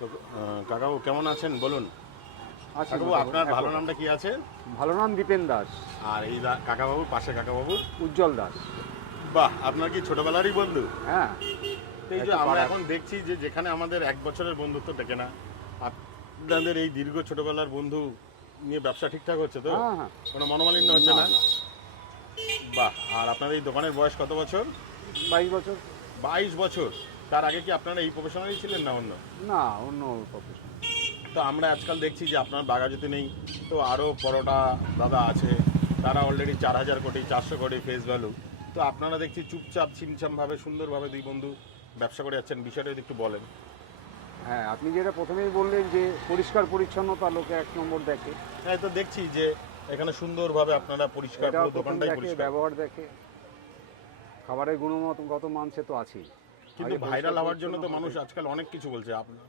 তো কাকাবাবু কেমন আছেন বলুন? আছি কাকাবাবু মোটামুটি। আপনার ভালো নামটা কি আছে? ভালো নাম দীপেন দাস। আর এই কাকাবাবুর পাশে কাকাবাবুর? উজ্জ্বল দাস। বাহ, আপনার কি ছোটবেলারই বন্ধু? হ্যাঁ, তো এই যে একটা আমরা পাড়ার। এখন দেখছি যে যেখানে আমাদের 1 বছরের বন্ধুত্ব টেকে না, আপনাদের এই দীর্ঘ ছোটবেলার বন্ধু নিয়ে ব্যবসা ঠিকঠাক হচ্ছে তো? হ্যাঁ হ্যাঁ। কোনো মনোমালিন্য হচ্ছে না না? না, বাহ। আর আপনাদের এই দোকানের বয়স কত বছর? 22 বছর। 22 বছর। তার আগে কি আপনারা এই প্রফেশনালই ছিলেন না অন্য? না, অন্য প্রফেশন। তো আমরা আজকাল দেখছি যে আপনার বাঘাযতীন নেই, তো আরও পরোটা দাদা আছে, তারা অলরেডি 4,000 কোটি 400 কোটি ফেস ভ্যালু। তো আপনারা দেখছি চুপচাপ ছিমছামভাবে সুন্দরভাবে দুই বন্ধু ব্যবসা করে যাচ্ছেন, বিষয়টা যদি একটু বলেন। হ্যাঁ, আপনি যেটা প্রথমেই বললেন যে পরিষ্কার পরিচ্ছন্নতা লোকে 1 নম্বর দেখে। হ্যাঁ, তো দেখছি যে এখানে সুন্দরভাবে আপনারা পরিষ্কার, এটা পুরো প্রথম দোকানটাই দেখে, পরিষ্কার। ব্যবহার দেখে, খাবারের গুণগত মান সে তো আছেই। কিন্তু আগে ভাইরাল পরিষ্কার হওয়ার জন্য তো পরিচ্ছন্ন মানুষ হতে। আজকাল অনেক কিছু বলছে। আপনার